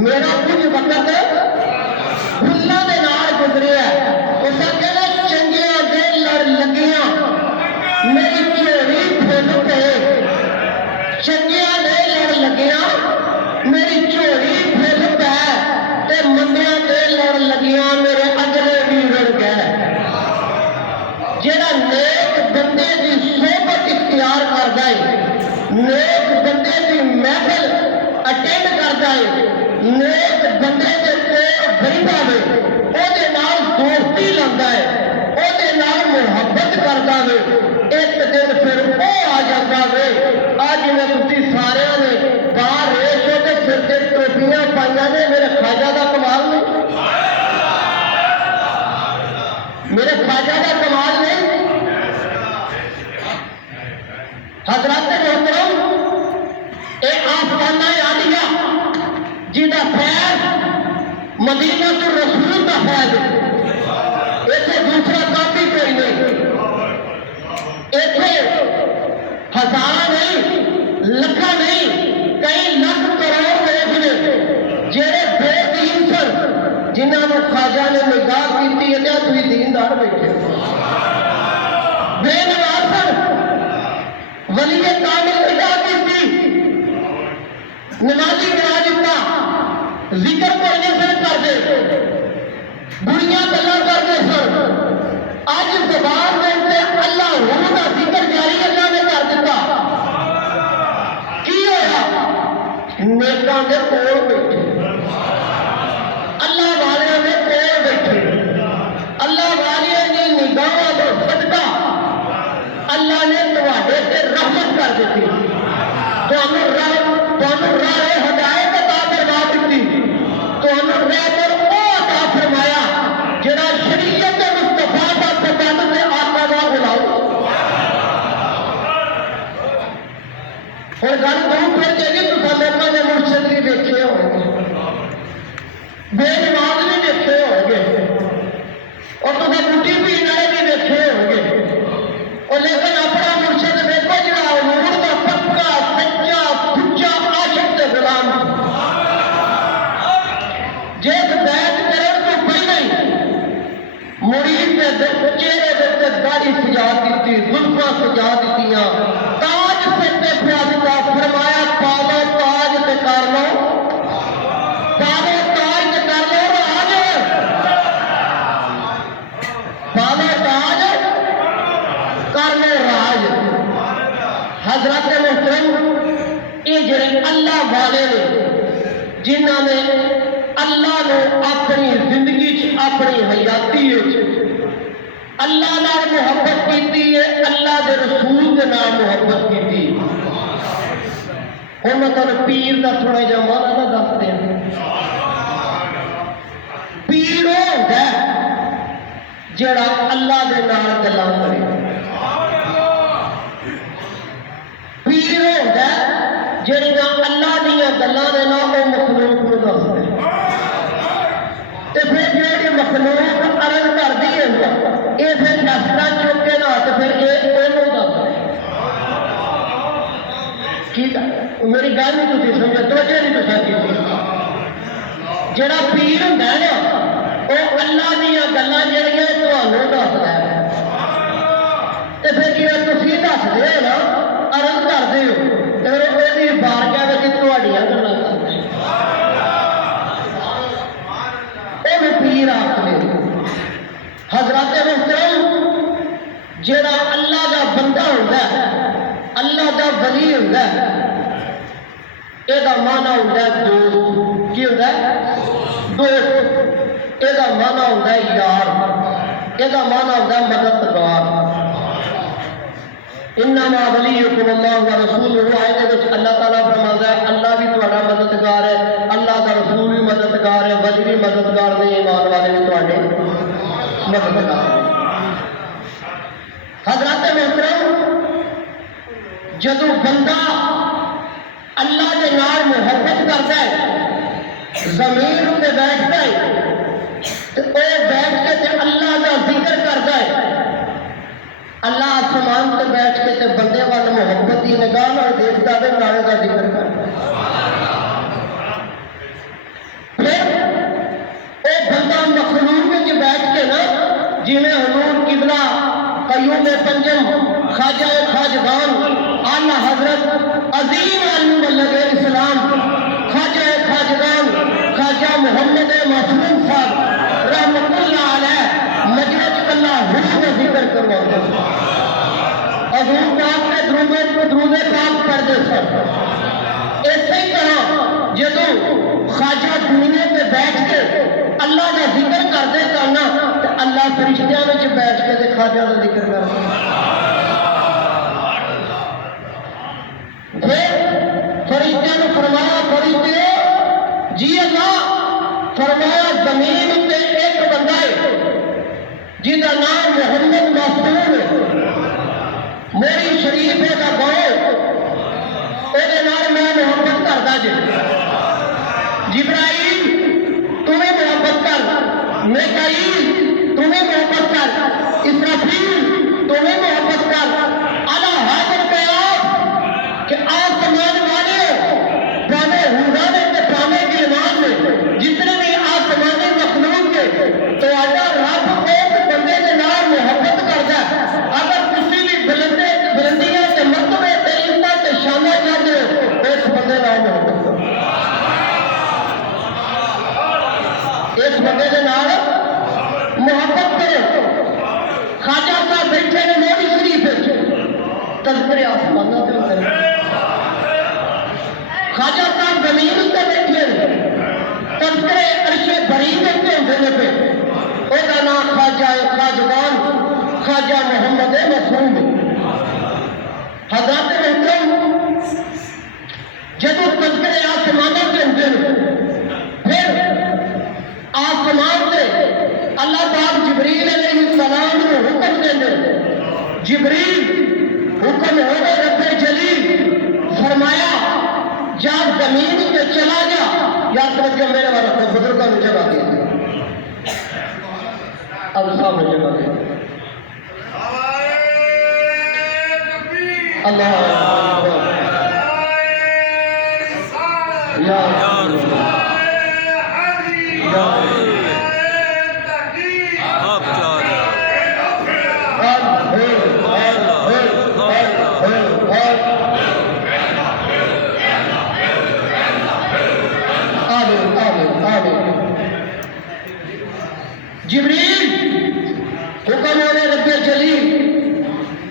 میرا کچھ وقت فلاں دے نال گزریا اس کہنا چنگیاں دے لڑ لگیاں میری چوری پھل پے چنگیاں دے لڑ لگیاں میری چوری پھل پے تے منیاں دے لڑ لگیاں میرے اجلے بھی رڑ گئے جڑا نیک بندے دی صحبت اختیار کردا ہے نیک بندے دی محفل اٹینڈ کردا ہے نیک بندے دے کول بہندا ہے او دے نال دوستی لاندا ہے او دے نال محبت کردا ہے ایک دن پھر او آ جاندا ہے اج میں تسی سارے نے باہر ریشو تے سر تے ٹوپیاں پائیاں نے میرے خواجہ دا کمال نہیں میرے خواجہ دا کمال نہیں حضرات محترم اے آستانہ عالیہ جہاں فیض مدینہ الرسول کا فیض اتنے دوسرا کافی کوئی نہیں اتنے ہزار نہیں لکھا نہیں کئی لاکھ کروڑ لوگ نے جہے بے دین سن جنہوں نے خواجہ نے نگاہ کی تھی دیندار بیٹھے بے نواز سن ولی کامل نگاہ کی نمازی بنا دیتا ذکر پڑھنے سے کرتے بڑیاں گلا کرتے سن اج زبان میں اللہ ہوں کا ذکر جاری اللہ نے کر دیتا کی ہوا نیکاں دے کول بیٹھے اللہ والے دے کول بیٹھے اللہ والے دی نگاہاں دا صدقہ اللہ نے تواڈے تے رحمت کر دیتی تانوں راہ ہدایت عطا فرما دیتی تانوں رہبر او عطا فرمایا جڑا شریعت مصطفیٰ دا پابند تے آقا دا غلام اور گل بہت پھر جائے تو لوگوں نے مرشد بھی دیکھے ہوں گے بے نماز بھی دیکھے ہوں گے اور تصا بڈی پین والے بھی دیکھے ہوں گے اور لیکن اپنا مرشد دیکھو جڑا نور دا پکا سچا سچا عاشق تے غلام جس بیعت کرن تو پہلے مرید دے چہرے دے داڑھی سجا دیتی زلفاں سجا دیتیاں تاج سر تے پیا دیتا فرمایا پاو تاج تے کر لو پاو تاج تے کر لو راج پاو تاج کر لو راج حضرت محترم یہ جڑے اللہ والے نے جنہوں نے اللہ نے اپنی زندگی اپنی حیاتی اللہ نال محبت کی ہے اللہ کے رسول کے نال محبت کی ہوں میں تمہیں پیر کا تھوڑا جہا مانا نہ دس دیا پیر وہ ہوتا ہے جڑا اللہ کے نال گلاں کرے پیر وہ ہوتا ہے جڑیاں اللہ دیا گلاں دے نال وہ مخلوق کو دس دے تے پھر جڑی مخلوق عرض کر دی ہے یہ پھر دستا چک کے نہ تو پھر یہ دس ٹھیک ہے میری گل نہیں تھی سمجھا توجہ نہیں تو سکی جڑا پیر ہوں نا وہ اللہ دیا گلاں جڑیاں تمہیں دستا ہے تے پھر جی تھی دس دے نا عرض کرتے ہو پھر وہ بارگاہ میں تھوڑیاں گلاں کرتے وہ پیر آخر حضرات محترم جڑا اللہ دا بندہ ہوتا ہے اللہ دا ولی ہوتا ہے یہ مانا ہوتا ہے دوست کی ہوتا ہے دوست یہ مانا ہوتا ہے یار یہ مانا ہوتا ہے مددگار انما ولیکم اللہ ورسولہ آیت وچ اللہ تعالیٰ فرماتا ہے اللہ بھی تہاڈا مددگار ہے اللہ کا رسول بھی مددگار ہے ولی بھی مددگار نے ایمان والے بھی تہاڈے مددگار حضرات محترم جدو بندہ اللہ کے نال محبت کرتا ہے زمین تے بیٹھتا ہے تو وہ بیٹھ کے تے اللہ کا ذکر کرتا ہے اللہ آسمان تے بیٹھ کے تے بندے وال محبت کی نگاہ نال دیکھتا ہے نالے کا ذکر کرتا ہے خواجہ خواجگان اعلی حضرت عظیم عالم بلغ اسلام خواجہ خواجگان خواجہ محمد معصوم صاحب رحمت اللہ علیہ مجلس کلا حضور کا ذکر کرواتے ہیں حضور پاک نے درود پاک پڑھتے سن اسی طرح جدوں خواجہ دنیا پہ بیٹھ کے اللہ کا ذکر کرتے سن تو اللہ فرشتیاں میں بیٹھ کے خواجہ کا ذکر کرتے پھر فرشتیاں نے فرمایا فرشتے جی اللہ فرمایا زمین پہ ایک بندہ ہے جس کا نام محمد معصوم ہے میری شریف کا گاؤں میں محبت کرتا جی جبرائیل تمہیں محبت کر میکائیل تمہیں محبت کر اسرافیل تمہیں محبت کر اعلیٰ حاضر پہ آپ کہ آسمان والے پرانے ہورا نے تے پرانے گلمان نے جتنے بھی آسمانی مخلوق کے تو رب ایک بندے کے نام محبت کرتا ہے اگر کسی بھی بلندیاں تے مرتبے تے عزت تے شانہ چاہتے ہو اس بندے نام محبت کرو اس بندے کے نام محبت کرو خواجہ صاحب بیٹھے نے موری شریف تذکرے آسمانہ سے اتر خواجہ صاحب زمین اتنے بیٹھے تذکرے عرش برین کے ہوتے پہ وہ نام خواجہ خواجگان خواجہ محمد معصوم حضرات محترم جب تذکرے آسمانوں کے ہوتے ہیں پھر آسمان سے اللہ پاک جبریل علیہ السلام کو حکم دیں جبریل حکم ہو گئے رب جلیل فرمایا جا زمین پہ چلا جا یا توجہ میرے والا کو بزرگوں نے جگہ دیا اب سامنے جگہ دیا اللہ یا جبریل حکم ہونے رب جلیل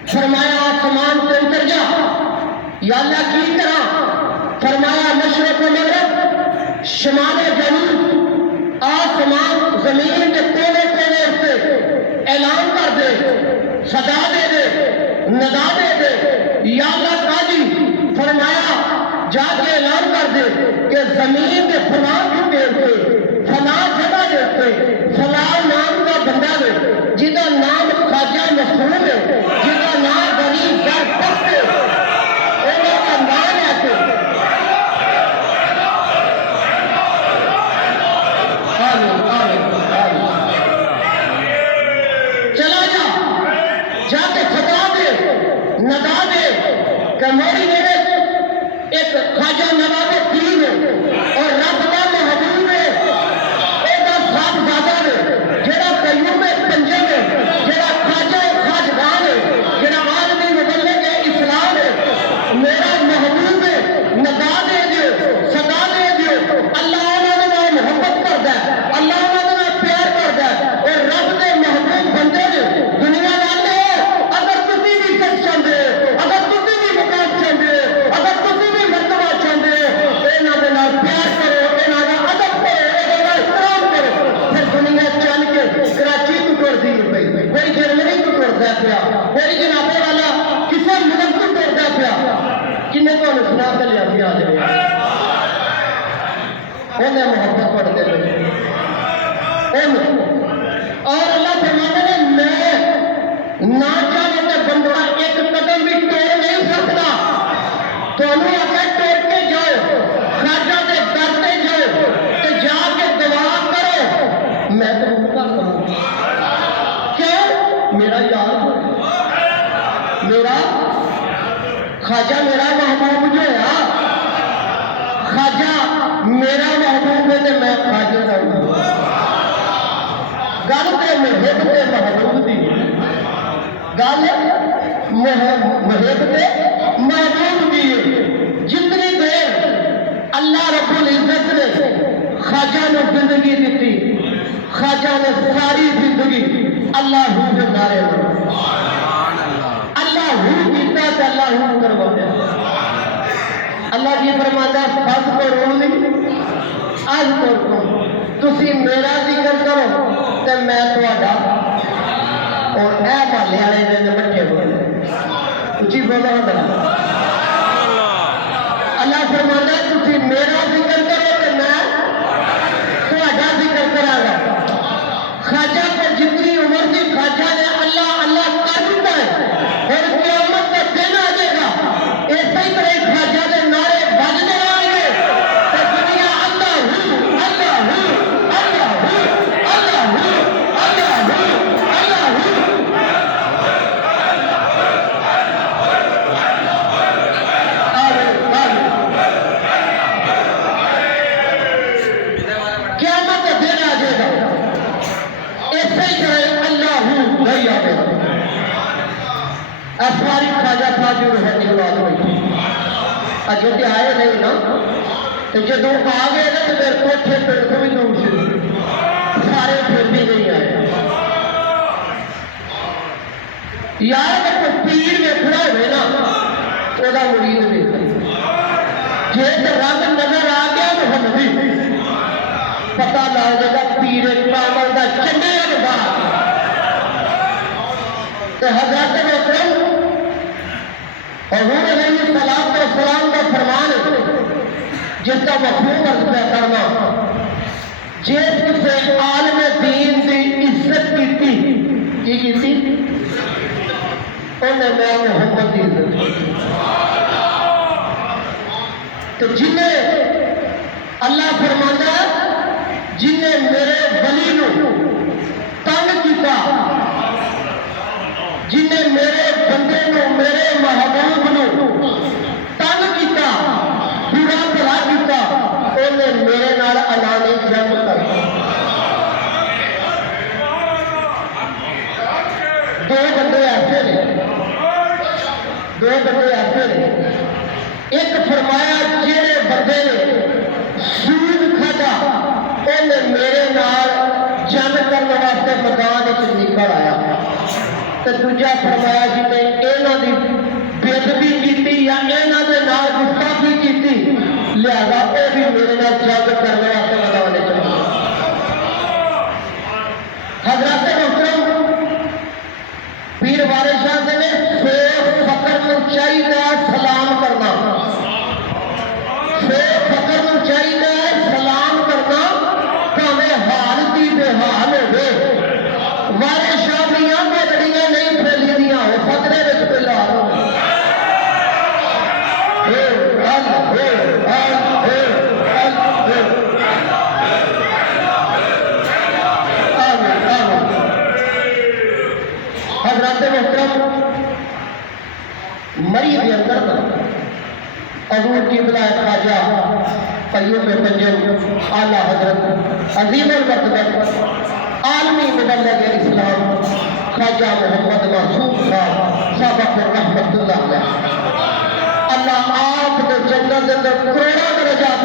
فرمایا آسمان پہ اتر جا یا اللہ کی کرا فرمایا مشرق و مغرب شمال و جنوب آسمان زمین کے کونے کونے سے اعلان کر دے صدا دے دے ندا دے دے یا اللہ قاضی فرمایا جا کے اعلان کر دے کہ زمین کے فلاں چھٹے ہوئے فلاں جگہ دیتے فلاں نام کا بندہ ہے جس کا نام خواجہ معصوم ہے جس کا نام غریب در پست ہے انہوں کا نام ہے چلا جا کے خطا دے ندا دے کہ میری میرے ایک خواجہ نواب پیر ہے اور رب کا محبوب ہے صاحب زیادہ ہے جڑا قیوم پنجے میں جڑا خواجہ خواجگان ہے جڑا عالمی مبلغ اسلام ہے میرا محبوب ہے ندا دے دیو صدا دے دیو اللہ انہوں نے محبت کرتا ہے اللہ انہوں نے پیار کرتا ہے اور رب کے محبوب بندے نے دنیا والے اگر تسی بھی سچ چاہتے ہو اگر تسی بھی مقام چاہتے ہو اگر تسی بھی مرتبہ چاہتے ہو انہوں نے پیار کرو انہوں نے ادب کرو احترام کرو پھر دنیا چل کے کراچی کو ٹرتی پئی کوئی جرمنی کو ٹرتا پیا کوئی جناب والا کسی ملک کو ٹرتا پیا کنے کو سنا کر لیا آ جائے انہیں محبت پڑھتے رہے اور اللہ فرماتا ہے میں نہ چاہے تو بندہ ایک قدم بھی توڑ نہیں سکتا تو ہمیں اگر توڑ کے جاؤ خواجہ کے در پہ جاؤ تو جا کے دعا کرو میں تو ان کا کروں کیوں میرا یار میرا خواجہ میرا محبوب جو ہے خواجہ میرا محبوب ہے تو میں خواجہ کا ہوں گل کے محبوب کے محبوب دی گل محب کے محبوب دیے. جتنی دیر اللہ رب العزت نے خواجہ نے زندگی دیتی، خواجہ نے ساری زندگی اللہ ہو کے نعرے لگائے. اللہ ہو کیتا تو اللہ ہو کروایا. اللہ جی فرماتا فض کو رونی از کو رونی. تسی میرا ذکر کرو تو میں تہاڈا. اور اے محلے والے نے بٹھے ہوئے اچھی بولو بنا. اللہ فرماتا تسی میرا ذکر کرو تو میں تہاڈا ذکر کراں گا. خواجہ کو جتنی عمر تھی خواجہ نے اللہ اللہ کر دیتا ہے اور قیامت کا دن آ جائے گا. اسی طرح خواجہ کے نعرے بجنے آئیں گے تو دنیا اللہ ہو اللہ ہو اللہ ہو اللہ ہو اللہ ہو اللہ ہو. قیامت کا دن آ جائے گا اسی طرح اللہ ہو نہیں آئے گا. ساری خواجہ صاحب روحانی بات ہوئی اجے تو آئے نہیں نا تو جب آ گئے نا تو میرے کوٹھے پنڈ کو بھی دور سے سارے پھر بھی نہیں آئے. یار اگر کوئی پیر ویکھنا ہوئے نا وہ مرید ویکھنا. جی تو رنگ نظر آ گیا محمدی پتا لگ جائے گا پیر کامل کا چنڈے بات. حضرت محترم حضور علیہ السلام کا فرمان ہے جس کا مفہوم عرض کرنا. جس کسی عالم دین کی عزت کی انہیں میں محمد کی عزت کی. تو جنہیں اللہ فرماتا جنہیں میرے ولی نو تنگ کیتا، جنہیں میرے بندے نو میرے محبوب نو تنگ کیتا برا بھلا کیتا انہیں میرے نال اعلان جنگ کر. دو بندے ایسے نے، دو بندے ایسے نے. ایک فرمایا جہے بندے نے سود کھادا انہیں میرے نال جنگ کرنے واسطے میدان وچ نکل آیا. تو دوجا فرمایا جنہیں یہاں کی بے ادبی کی یا یہاں کے نال گستاخی کی لہذا وہ بھی میرے نال جنگ کرنے واسطے میدان وچ آیا. حضرت محترم پیر وارث شاہ نے شیخ فقر نو چاہیے سلام کرنا، شیخ فقر نو چاہیے سلام کرنا بھاویں حال کی بے حال ہوئے. وارث شاہ میاں بدڑیاں نہیں پھیلی دیا ہو فقرے وچ پہلا حضرت محترم مری کے اندر حضور کی بلائے خواجہ قیوم پنجم اعلیٰ حضرت عظیم المرتبہ عالمی مبلغ اسلام خواجہ محمد معصوم صاحب سابق رحمت اللہ علیہ اللہ آپ کے جنت کے اندر کروڑوں درجات